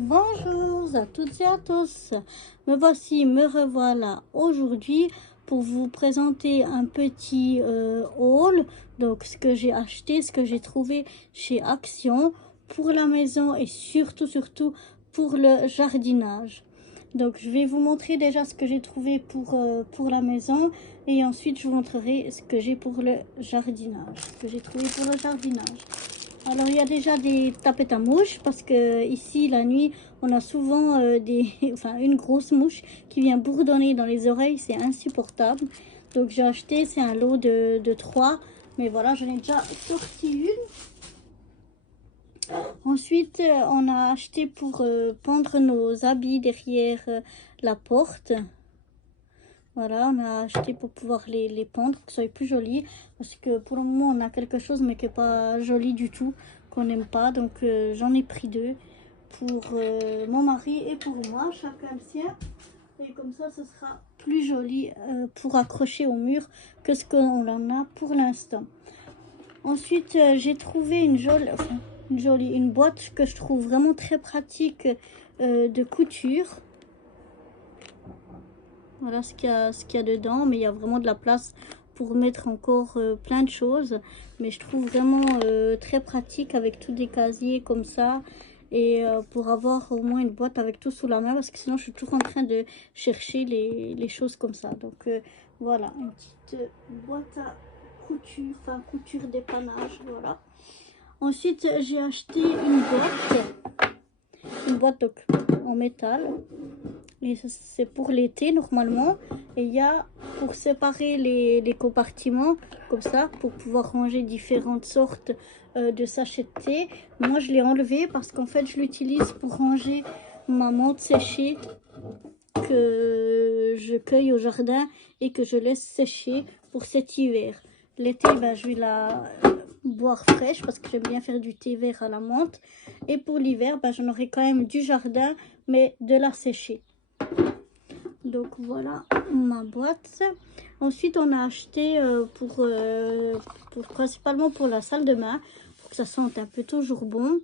Bonjour à toutes et à tous, me revoilà aujourd'hui pour vous présenter un petit haul, donc ce que j'ai acheté, ce que j'ai trouvé chez Action pour la maison et surtout pour le jardinage. Donc je vais vous montrer déjà ce que j'ai trouvé pour la maison et ensuite je vous montrerai ce que j'ai pour le jardinage, ce que j'ai trouvé pour le jardinage. Alors il y a déjà des tapettes à mouches parce que ici la nuit on a souvent une grosse mouche qui vient bourdonner dans les oreilles, c'est insupportable. Donc j'ai acheté, c'est un lot de 3, mais voilà, j'en ai déjà sorti une. Ensuite on a acheté pour pendre nos habits derrière la porte. Voilà, on a acheté pour pouvoir les pendre, que ce soit plus joli. Parce que pour le moment, on a quelque chose, mais qui n'est pas joli du tout, qu'on n'aime pas. Donc, j'en ai pris 2 pour mon mari et pour moi, chacun le sien. Et comme ça, ce sera plus joli pour accrocher au mur que ce qu'on en a pour l'instant. Ensuite, j'ai trouvé une boîte que je trouve vraiment très pratique de couture. Voilà ce qu'il y a dedans, mais il y a vraiment de la place pour mettre encore plein de choses. Mais je trouve vraiment très pratique avec tous des casiers comme ça. Et pour avoir au moins une boîte avec tout sous la main, parce que sinon je suis toujours en train de chercher les choses comme ça. Donc voilà, une petite boîte à couture, enfin couture dépannage, voilà. Ensuite j'ai acheté une boîte donc, en métal. Et c'est pour l'été normalement. Et il y a pour séparer les compartiments comme ça pour pouvoir ranger différentes sortes de sachets de thé. Moi je l'ai enlevé parce qu'en fait je l'utilise pour ranger ma menthe séchée que je cueille au jardin et que je laisse sécher pour cet hiver. L'été je vais la boire fraîche parce que j'aime bien faire du thé vert à la menthe. Et pour l'hiver j'en aurai quand même du jardin mais de la sécher. Donc voilà ma boîte. Ensuite on a acheté principalement pour la salle de bain, pour que ça sente un peu toujours bon,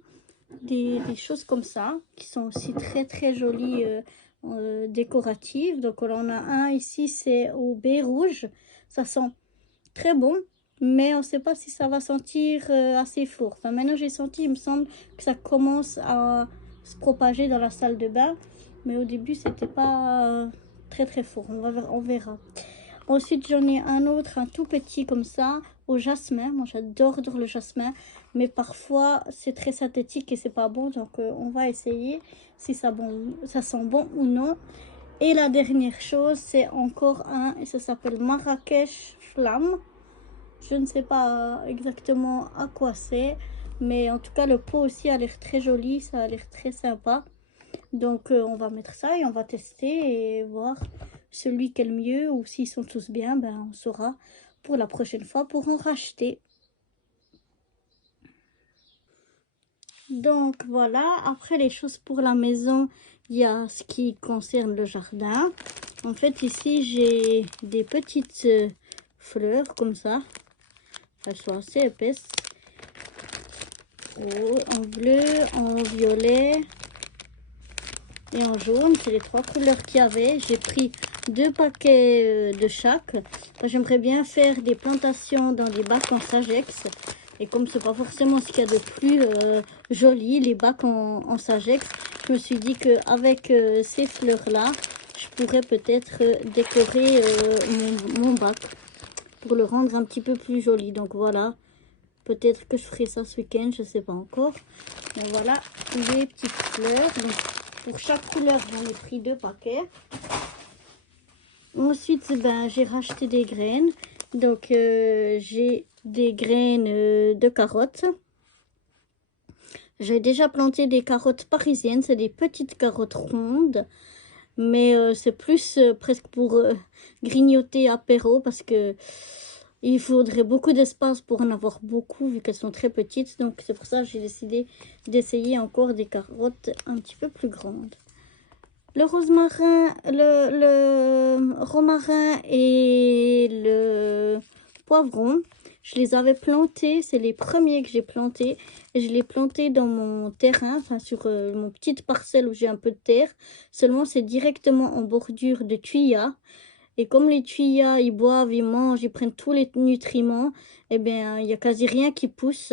des choses comme ça qui sont aussi très jolies décoratives. Donc on en a un ici, c'est au baie rouge, ça sent très bon, mais on ne sait pas si ça va sentir assez fort. Enfin maintenant j'ai senti, il me semble que ça commence à se propager dans la salle de bain, mais au début c'était pas très fort, on verra. Ensuite j'en ai un autre, un tout petit comme ça, au jasmin. Moi j'adore le jasmin, mais parfois c'est très synthétique et c'est pas bon, donc on va essayer si ça sent bon ou non. Et la dernière chose, c'est encore un, et ça s'appelle Marrakech Flamme. Je ne sais pas exactement à quoi c'est, mais en tout cas le pot aussi a l'air très joli, ça a l'air très sympa. Donc on va mettre ça et on va tester et voir celui qui est le mieux, ou s'ils sont tous bien, on saura pour la prochaine fois pour en racheter. Donc voilà, après les choses pour la maison, il y a ce qui concerne le jardin. En fait ici j'ai des petites fleurs comme ça, elles sont assez épaisses, en bleu, en violet et en jaune. C'est les 3 couleurs qu'il y avait. J'ai pris 2 paquets de chaque. J'aimerais bien faire des plantations dans des bacs en Sagex, et comme c'est pas forcément ce qu'il y a de plus joli, les bacs en Sagex, je me suis dit que avec ces fleurs là je pourrais peut-être décorer mon bac pour le rendre un petit peu plus joli. Donc voilà, peut-être que je ferai ça ce week-end, je sais pas encore. Mais voilà les petites fleurs. Donc pour chaque couleur j'en ai pris 2 paquets. Ensuite j'ai racheté des graines. Donc j'ai des graines de carottes. J'ai déjà planté des carottes parisiennes, c'est des petites carottes rondes, mais c'est plus presque pour grignoter apéro, parce que il faudrait beaucoup d'espace pour en avoir beaucoup vu qu'elles sont très petites. Donc c'est pour ça que j'ai décidé d'essayer encore des carottes un petit peu plus grandes. Le rosmarin, le romarin et le poivron, Je les avais plantés, c'est les premiers que j'ai plantés. Et je les plantés dans mon terrain, enfin sur mon petite parcelle où j'ai un peu de terre. Seulement, c'est directement en bordure de tuyas. Et comme les tuyas, ils boivent, ils mangent, ils prennent tous les nutriments, eh bien, il n'y a quasi rien qui pousse,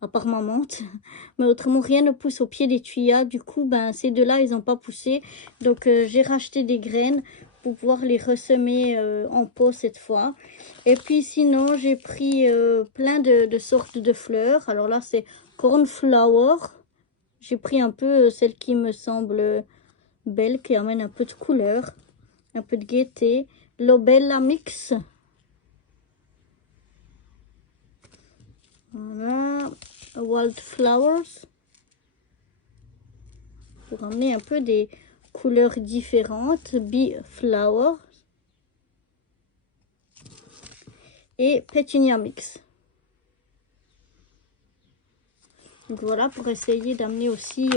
à part ma menthe. Mais autrement, rien ne pousse au pied des tuyas. Du coup, ben, ces deux-là, ils n'ont pas poussé. Donc, j'ai racheté des graines pour pouvoir les ressemer en pot cette fois. Et puis, sinon, j'ai pris plein de sortes de fleurs. Alors là, c'est cornflower. J'ai pris un peu celle qui me semble belle, qui amène un peu de couleur, un peu de gaieté. Lobella Mix. Voilà. Wildflowers. Pour amener un peu des couleurs différentes. Bee Flower. Et Petunia Mix. Donc voilà, pour essayer d'amener aussi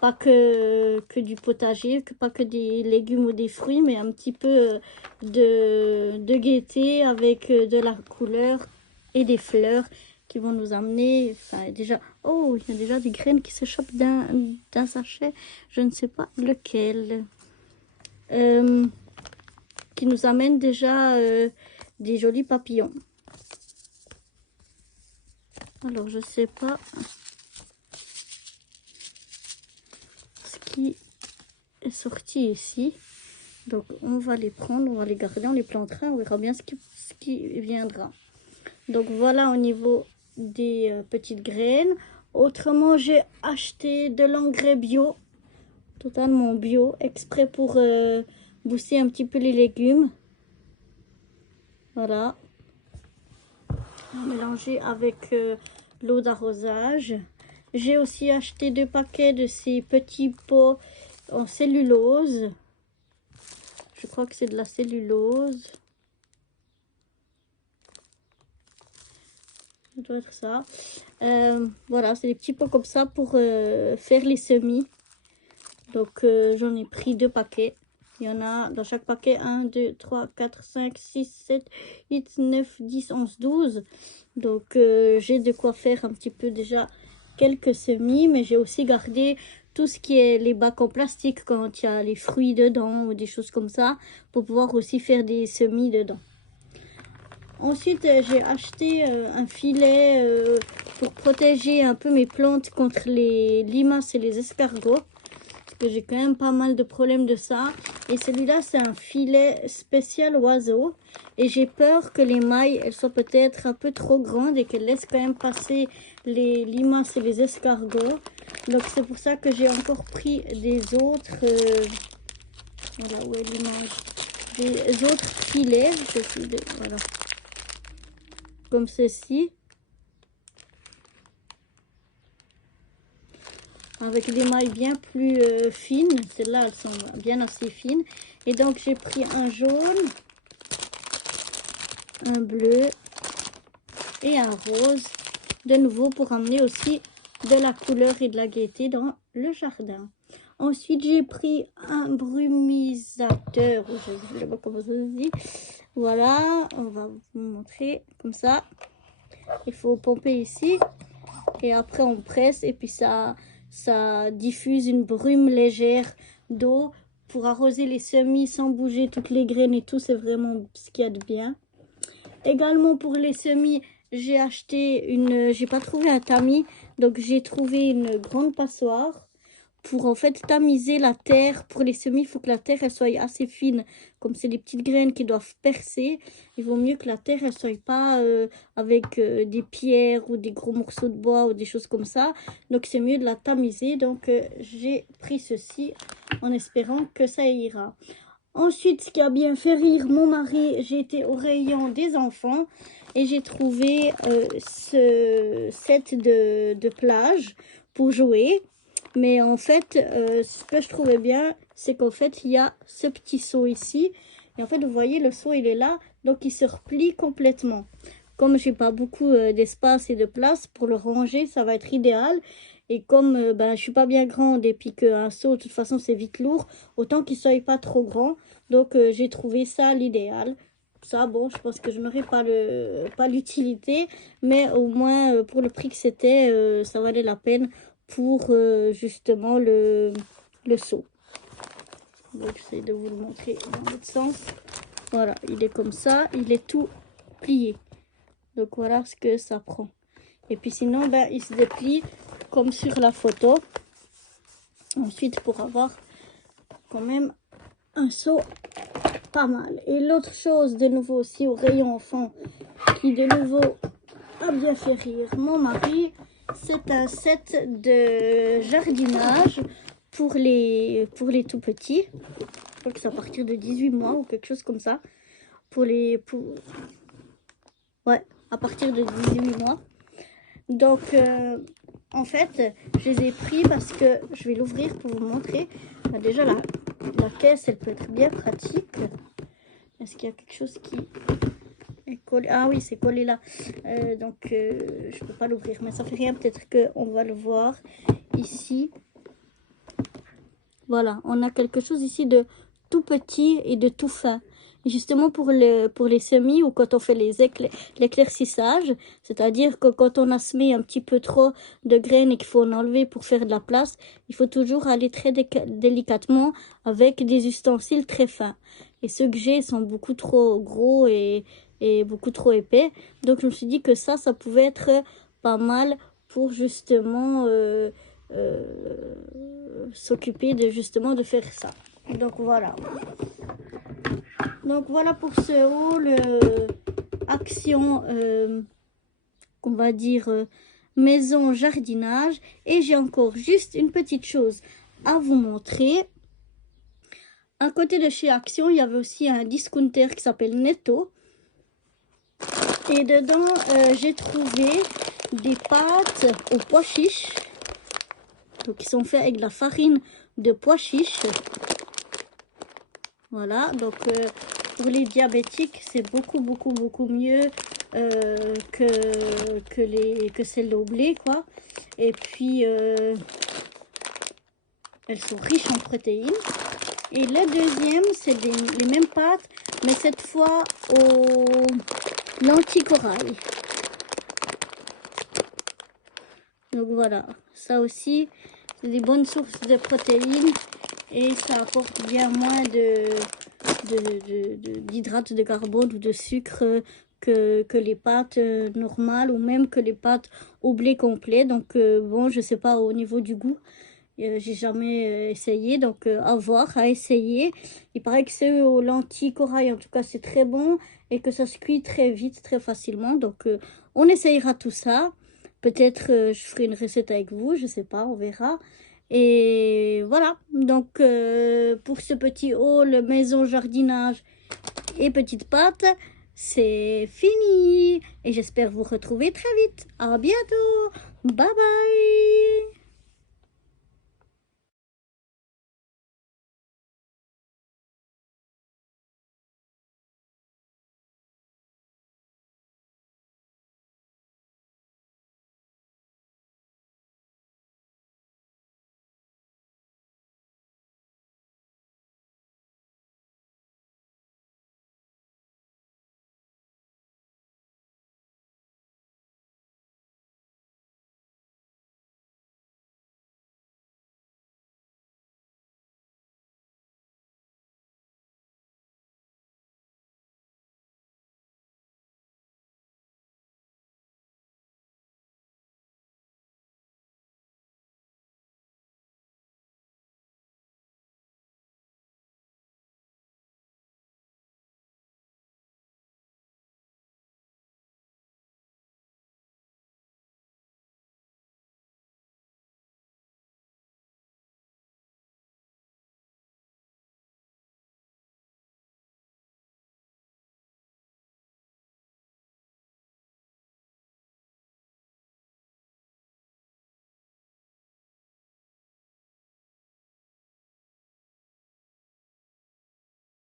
pas que du potager, pas que des légumes ou des fruits, mais un petit peu de gaieté avec de la couleur et des fleurs qui vont nous amener. Enfin, déjà, oh, il y a déjà des graines qui se chopent d'un sachet, je ne sais pas lequel, qui nous amène déjà des jolis papillons. Alors, je sais pas ce qui est sorti ici. Donc, on va les prendre, on va les garder, on les plantera, on verra bien ce qui viendra. Donc, voilà au niveau des petites graines. Autrement, j'ai acheté de l'engrais bio, totalement bio, exprès pour booster un petit peu les légumes. Voilà. Mélanger avec l'eau d'arrosage. J'ai aussi acheté 2 paquets de ces petits pots en cellulose. Je crois que c'est de la cellulose. Ça doit être ça. Voilà, c'est des petits pots comme ça pour faire les semis. Donc, j'en ai pris 2 paquets. Il y en a dans chaque paquet 1, 2, 3, 4, 5, 6, 7, 8, 9, 10, 11, 12. Donc, j'ai de quoi faire un petit peu déjà quelques semis. Mais j'ai aussi gardé tout ce qui est les bacs en plastique quand il y a les fruits dedans ou des choses comme ça. Pour pouvoir aussi faire des semis dedans. Ensuite, j'ai acheté un filet pour protéger un peu mes plantes contre les limaces et les escargots. Parce que j'ai quand même pas mal de problèmes de ça. Et celui-là, c'est un filet spécial oiseau. Et j'ai peur que les mailles, elles soient peut-être un peu trop grandes et qu'elles laissent quand même passer les limaces et les escargots. Donc, c'est pour ça que j'ai encore pris des autres... voilà, où est l'image? Des autres filets. Voilà. Comme ceci. Avec des mailles bien plus fines. Celles-là, elles sont bien assez fines. Et donc, j'ai pris un jaune, un bleu et un rose. De nouveau, pour amener aussi de la couleur et de la gaieté dans le jardin. Ensuite, j'ai pris un brumisateur. Je ne sais pas comment ça se dit. Voilà, on va vous montrer comme ça. Il faut pomper ici. Et après, on presse et puis ça diffuse une brume légère d'eau pour arroser les semis sans bouger toutes les graines et tout. C'est vraiment ce qu'il y a de bien. Également pour les semis, j'ai acheté j'ai pas trouvé un tamis, donc j'ai trouvé une grande passoire pour en fait tamiser la terre. Pour les semis, il faut que la terre elle soit assez fine. Comme c'est les petites graines qui doivent percer, il vaut mieux que la terre elle soit pas avec des pierres ou des gros morceaux de bois ou des choses comme ça. Donc c'est mieux de la tamiser. Donc j'ai pris ceci en espérant que ça ira. Ensuite, ce qui a bien fait rire mon mari, j'ai été au rayon des enfants et j'ai trouvé ce set de plage pour jouer. Mais en fait, ce que je trouvais bien, c'est qu'en fait, il y a ce petit seau ici. Et en fait, vous voyez, le seau, il est là. Donc, il se replie complètement. Comme j'ai pas beaucoup d'espace et de place pour le ranger, ça va être idéal. Et comme je suis pas bien grande et puis qu'un seau, de toute façon, c'est vite lourd, autant qu'il soit pas trop grand. Donc, j'ai trouvé ça l'idéal. ça, bon, je pense que je n'aurais pas l'utilité, mais au moins pour le prix que c'était, ça valait la peine pour justement le seau. Donc j'essaie de vous le montrer dans l'autre sens. Voilà, il est comme ça, il est tout plié. Donc voilà ce que ça prend. Et puis sinon, ben, il se déplie comme sur la photo. Ensuite, pour avoir quand même un seau pas mal. Et l'autre chose, de nouveau aussi au rayon enfant, qui de nouveau a bien fait rire mon mari, c'est un set de jardinage pour les tout petits. Je crois que c'est à partir de 18 mois ou quelque chose comme ça. Ouais, à partir de 18 mois. Donc, en fait, je les ai pris parce que je vais l'ouvrir pour vous montrer. Déjà, la caisse, elle peut être bien pratique. Est-ce qu'il y a quelque chose qui est collé? Ah oui, c'est collé là. Donc, je peux pas l'ouvrir, mais ça fait rien. Peut-être qu'on va le voir ici. Voilà, on a quelque chose ici de tout petit et de tout fin. Justement pour les semis ou quand on fait l'éclaircissage, c'est-à-dire que quand on a semé un petit peu trop de graines et qu'il faut en enlever pour faire de la place, il faut toujours aller très délicatement avec des ustensiles très fins. Et ceux que j'ai sont beaucoup trop gros et beaucoup trop épais. Donc je me suis dit que ça pouvait être pas mal pour justement s'occuper de faire ça. Donc voilà. Donc voilà pour ce haul action, on va dire maison jardinage. Et j'ai encore juste une petite chose à vous montrer. À côté de chez Action, il y avait aussi un discounter qui s'appelle Netto. Et dedans, j'ai trouvé des pâtes aux pois chiches. Donc, qui sont faits avec de la farine de pois chiches. Voilà, donc pour les diabétiques, c'est beaucoup mieux que celles au blé, quoi. Et puis, elles sont riches en protéines. Et la deuxième, c'est les mêmes pâtes, mais cette fois au lentilles corail. Donc voilà, ça aussi, c'est des bonnes sources de protéines. Et ça apporte bien moins d'hydrates de carbone ou de sucre que les pâtes normales ou même que les pâtes au blé complet. Donc bon, je sais pas au niveau du goût, j'ai jamais essayé, donc à voir, à essayer. Il paraît que c'est aux lentilles corail, en tout cas c'est très bon et que ça se cuit très vite, très facilement. Donc on essayera tout ça. Peut-être je ferai une recette avec vous, je sais pas, on verra. Et voilà, donc pour ce petit haul maison jardinage et petites pâtes, c'est fini. Et j'espère vous retrouver très vite. À bientôt. Bye bye.